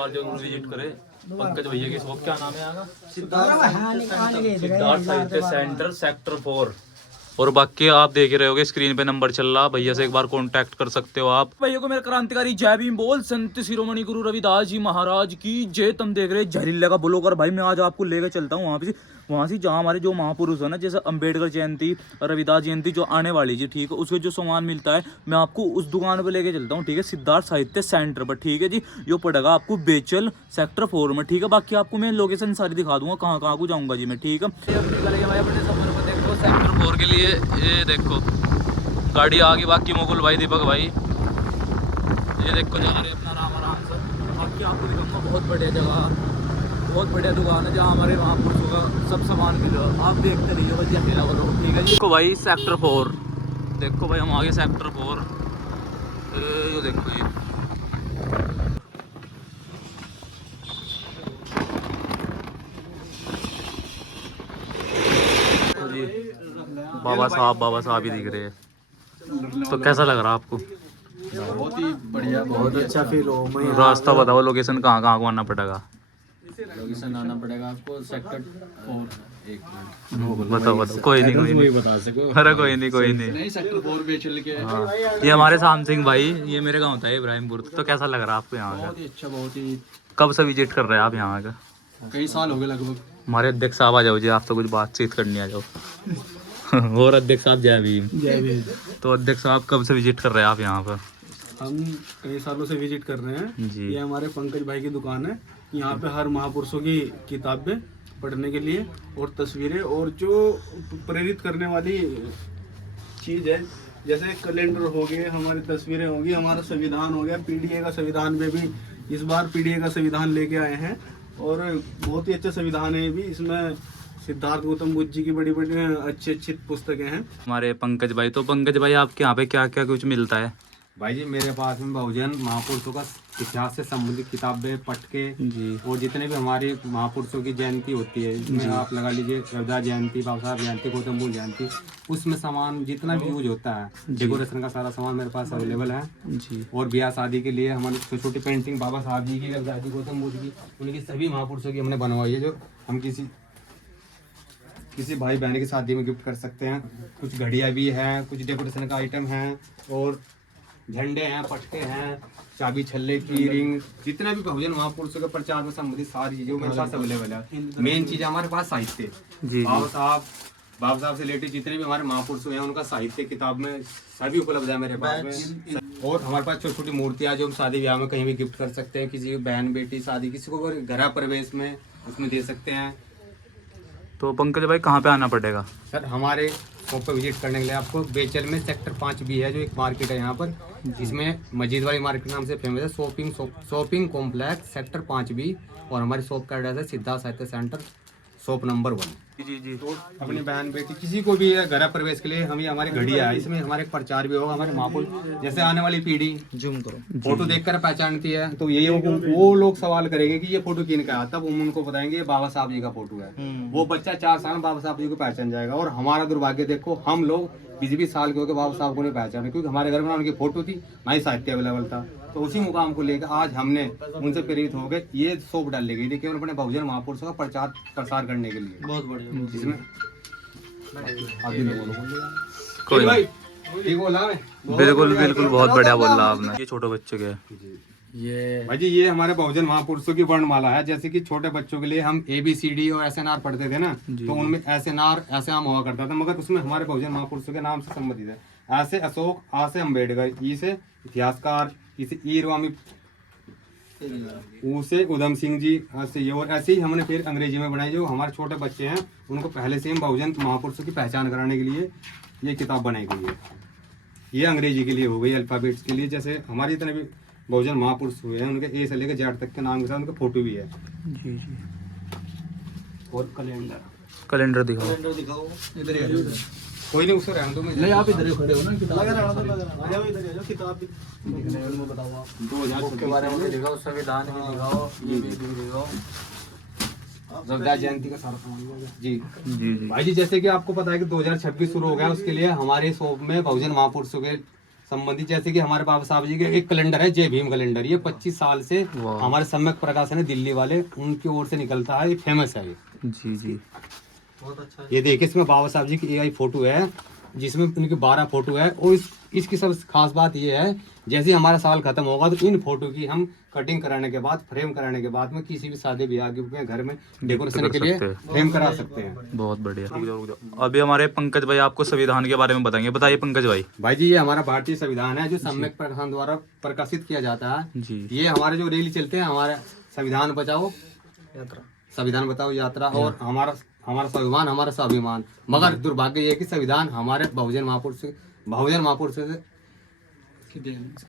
बार जरूर विजिट करें पंकज भैया की शॉप। क्या नाम है यहाँ का? सिद्धार्थ साहित्य सेंटर सेक्टर 4। और बाकी आप देख रहे होगे स्क्रीन पे नंबर चल रहा, भैया से एक बार कांटेक्ट कर सकते हो आप। भैया को मेरा क्रांतिकारी जय भीम बोल। संत शिरोमणि गुरु रविदास जी महाराज की जय। तुम देख रहे जहरीले का ब्लॉगर भाई। मैं आज आपको लेकर चलता हूँ वहाँ से जहाँ हमारे जो महापुरुष है ना, जैसे अंबेडकर जयंती, रविदास जयंती जो आने वाली जी, ठीक है, उसके जो सामान मिलता है मैं आपको उस दुकान पर लेके चलता हूँ, ठीक है, सिद्धार्थ साहित्य सेंटर पर, ठीक है जी। यो पड़ेगा आपको बेचल सेक्टर 4 में, ठीक है। बाकी आपको मैं लोकेशन सारी दिखा दूंगा कहाँ कहाँ को जाऊँगा जी मैं, ठीक है। सेक्टर 4 के लिए ये देखो गाड़ी आ गई। बाकी मुकुल भाई, दीपक भाई, ये देखो जा रहे अपना आराम से। बाकी आपको दिखाऊंगा बहुत बढ़िया जगह, बहुत बढ़िया दुकान है जहाँ हमारे महापुरुषों का सब सामान मिल रहा है। आप देखते रहिए भाई, अकेला बोलो, ठीक है जी। देखो भाई सेक्टर 4, देखो भाई हम आगे सेक्टर 4, ये देखो ये बाबा साहब ही दिख रहे हैं। तो कैसा लग रहा है आपको? बहुत ही बढ़िया, बहुत अच्छा फील हो। रास्ता बताओ, लोकेशन कहाँ कहाँ को आना पड़ेगा? लोकेशन आना पड़ेगा आपको सेक्टर 4। बताओ कोई नहीं बता सको। अरे कोई नहीं सेक्टर 4 बेचल के। हाँ। ये हमारे शाम सिंह भाई, ये मेरे गाँव था इब्राहिमपुर। तो कैसा लग रहा है आपको यहाँ का? बहुत ही अच्छा, बहुत ही। कब से विजिट कर रहे हैं आप यहाँ का? कई साल हो गए लगभग। हमारे अध्यक्ष साहब आ जाओ जी, आप तो कुछ बातचीत करनी आ जाओ। और अध्यक्ष साहब जय भीम। जय भीम। तो अध्यक्ष साहब कब से विजिट कर रहे हैं आप यहाँ पर? हम कई सालों से विजिट कर रहे हैं जी। ये हमारे पंकज भाई की दुकान है। यहाँ पे हर महापुरुषों की किताबें पढ़ने के लिए और तस्वीरें और जो प्रेरित करने वाली चीज़ है, जैसे कैलेंडर हो गए, हमारी तस्वीरें होगी, हमारा संविधान हो गया, पीडीए का संविधान में भी इस बार पीडीए का संविधान लेके आए हैं और बहुत ही अच्छा संविधान है भी। इसमें सिद्धार्थ गौतम बुद्ध जी की बड़ी बड़ी अच्छी पुस्तकें हैं। हमारे पंकज भाई, तो पंकज भाई आपके यहाँ पे क्या क्या कुछ मिलता है? भाई जी मेरे पास में बहुजन महापुरुषों का इतिहास से संबंधित किताबें, पटके जी, और जितने भी हमारे महापुरुषों की जयंती होती है, इसमें आप लगा लीजिए रविदास जयंती, बाबा साहब जयंती, गौतम बुद्ध जयंती, उसमें सामान जितना भी यूज होता है, डेकोरेशन का सारा सामान मेरे पास अवेलेबल है जी। और ब्याह शादी के लिए हमारी छोटी छोटी पेंटिंग बाबा साहब जी की, रविदास जी, गौतम बुद्ध की, उनकी सभी महापुरुषों की हमने बनवाई है, जो हम किसी भाई बहन की शादी में गिफ्ट कर सकते हैं। कुछ घड़ियाँ भी हैं, कुछ डेकोरेशन का आइटम हैं और झंडे हैं, पटके हैं, चाबी छल्ले की रिंग, जितना भी बहुजन महापुरुषों के प्रचार में संबंधित सारी चीजें मेरे पास अवेलेबल है। मेन चीज हमारे पास साहित्य, जी। बाबा साहब से रिलेटेड जितने भी हमारे महापुरुष हैं उनका साहित्य किताब में सभी उपलब्ध है मेरे पास में। और हमारे पास छोटी छोटी मूर्तियां जो हम शादी ब्याह में कहीं भी गिफ्ट कर सकते हैं, किसी की बहन बेटी शादी, किसी को घर प्रवेश में उसमें दे सकते हैं। तो पंकज भाई कहाँ पे आना पड़ेगा? सर हमारे शॉप पर विजिट करने के लिए आपको बेचल में सेक्टर 5 भी है, जो एक मार्केट है यहाँ पर, जिसमें मस्जिद वाली मार्केट नाम से फेमस है। शॉपिंग कॉम्प्लेक्स सेक्टर 5 भी, और हमारी शॉप का एड्रेस है सिद्धार्थ साहित्य सेंटर, शॉप नंबर 1। जी। तो अपनी बहन बेटी किसी को भी घर प्रवेश के लिए हम ये हमारी घड़ियाँ है, इसमें हमारे प्रचार भी होगा। हमारे महापुरुष जैसे आने वाली पीढ़ी जूम करो, फोटो देखकर पहचानती है, तो ये वो लोग सवाल करेंगे कि ये फोटो किन का है, तब हम उनको बताएंगे ये बाबा साहब जी का फोटो है। वो बच्चा 4 साल में बाबा साहब जी को पहचान जाएगा। और हमारा दुर्भाग्य देखो, हम लोग 20-20 साल के होकर बाबा साहब को नहीं पहचाने, क्योंकि हमारे घर में उनकी फोटो थी, ना ही साहित्य अवेलेबल था। तो उसी मुकाम को लेकर आज हमने उनसे प्रेरित हो गए ये शॉप डालने के लिए, केवल अपने बहुजन महापुरुषों का प्रसार करने के लिए। बहुत बढ़िया। जिसमें कोई भाई ठीक बोला बिल्कुल बहुत बढ़िया बोल रहा आपने। ये छोटे बच्चे के ये भाई जी ये हमारे बहुजन महापुरुषों की वर्णमाला है। जैसे कि छोटे बच्चों के लिए हम ABCD और SNR पढ़ते थे ना, तो उनमें SNR ऐसे आम हुआ करता था, मगर उसमें हमारे बहुजन महापुरुषों के नाम से संबंधित है। ऐसे अशोक, आ से अम्बेडकर, ई से इतिहासकार, इसे ई स्वामी, ऊ से उधम सिंह जी, ऐसे ये, और ऐसे ही हमने फिर अंग्रेजी में बनाई। जो हमारे छोटे बच्चे हैं उनको पहले से हम बहुजन महापुरुषों की पहचान कराने के लिए ये किताब बनाई गई है। ये अंग्रेजी के लिए हो गई, अल्फाबेट्स के लिए। जैसे हमारे जितने भी बहुजन महापुरुष हुए हैं उनके A से लेकर Z तक के नाम के साथ उनके फोटो भी है। जी। और कैलेंडर दिखाओ इधर ही आ जाओ। कोई नहीं, उसको रहने दो। मैं नहीं, आप इधर ही खड़े हो ना, किताब इधर आ जाओ, किताब भी बताओ आप 2000 के बारे में दिखाओ, संविधान भी दिखाओ, ये भी दिखाओ, रविदास जयंती का सारा सामान जी भाई जी। जैसे कि आपको पता है कि 2026 शुरू हो गया, उसके लिए हमारे शॉप में बहुजन महापुरुषों के संबंधित, जैसे कि हमारे बाबा साहब जी के एक कैलेंडर है, जय भीम कैलेंडर, ये 25 साल से वाह। हमारे सम्यक प्रकाशन है दिल्ली वाले, उनकी ओर से निकलता है, ये फेमस है ये। जी जी। ये देखिए इसमें बाबा साहब जी की एआई फोटो है, जिसमें उनकी 12 फोटो है। और इसकी सब खास बात ये है, जैसे हमारा साल खत्म होगा तो इन फोटो की हम कटिंग कराने के बाद, फ्रेम कराने के बाद में किसी भी शादी ब्याह के घर में डेकोरेशन के लिए फ्रेम करा सकते हैं। बहुत बढ़िया। रुक जाओ। अभी हमारे पंकज भाई आपको संविधान के बारे में बताएंगे। बताइए पंकज भाई। भाई जी, ये हमारा भारतीय संविधान है जो सम्यक प्रकाशन द्वारा प्रकाशित किया जाता है जी। ये हमारे जो रैली चलते हैं, हमारे संविधान बचाओ यात्रा, और हमारा स्वाभिमान हमारा स्वाभिमान। मगर दुर्भाग्य ये है कि संविधान हमारे बहुजन महापुरुष से